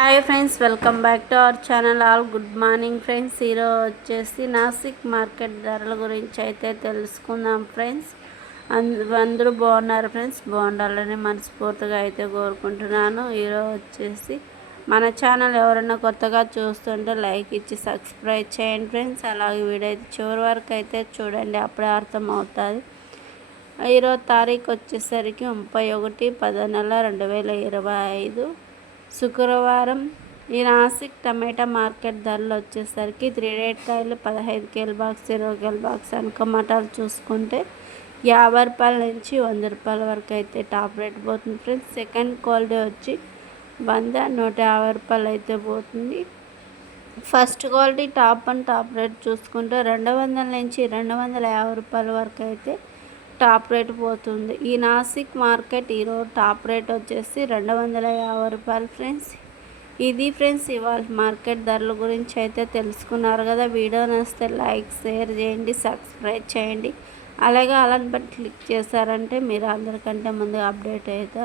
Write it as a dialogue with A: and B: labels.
A: Hi friends welcome back to our channel. All good morning friends. ఈరోజు వచ్చేసి Nashik market ధరల గురించి అయితే తెలుసుకుందాం ఫ్రెండ్స్. అందరూ బాగున్నారు ఫ్రెండ్స్. బాగుండాలని మనస్ఫూర్తిగా అయితే కోరుకుంటున్నాను. ఈరోజు వచ్చేసి మన ఛానల్ ఎవరైనా కొత్తగా చూస్తుంటే లైక్ ఇచ్చి సబ్స్క్రైబ్ చేయండి ఫ్రెండ్స్. అలాగే వీడియో చివరి వరకు అయితే చూడండి అప్పుడే అర్థమవుతుంది. ఈరోజు తారీఖు వచ్చేసరికి ముప్పై ఒకటి పదో నెల రెండు వేల ఇరవై ఐదు. శుక్రవారం ఈ నాసిక్ టమాటా మార్కెట్ ధరలు వచ్చేసరికి త్రీ రేట్ కాయలు పదహైదు కేల్ బాక్స్ ఇరవై కేల్ బాక్స్ అనుక మటాలు చూసుకుంటే యాభై రూపాయల నుంచి వంద రూపాయల వరకు అయితే టాప్ రేట్ పోతుంది ఫ్రెండ్స్. సెకండ్ క్వాలిటీ వచ్చి వంద నూట యాభై రూపాయలు అయితే పోతుంది. First quality top and top rate చూసుకుంటే రెండు వందల నుంచి రెండు వందల యాభై రూపాయల వరకు అయితే టాప్ రేట్ పోతుంది. ఈ నాసిక్ మార్కెట్ ఈరోజు టాప్ రేట్ వచ్చేసి రెండు వందల యాభై రూపాయలు ఫ్రెండ్స్. ఇది ఫ్రెండ్స్ ఇవాళ మార్కెట్ ధరల గురించి అయితే తెలుసుకున్నారు కదా. వీడియో నచ్చితే లైక్ షేర్ చేయండి సబ్స్క్రైబ్ చేయండి. అలాగే అలాంటి బట్టి క్లిక్ చేశారంటే మీరు అందరికంటే ముందు అప్డేట్ అయితే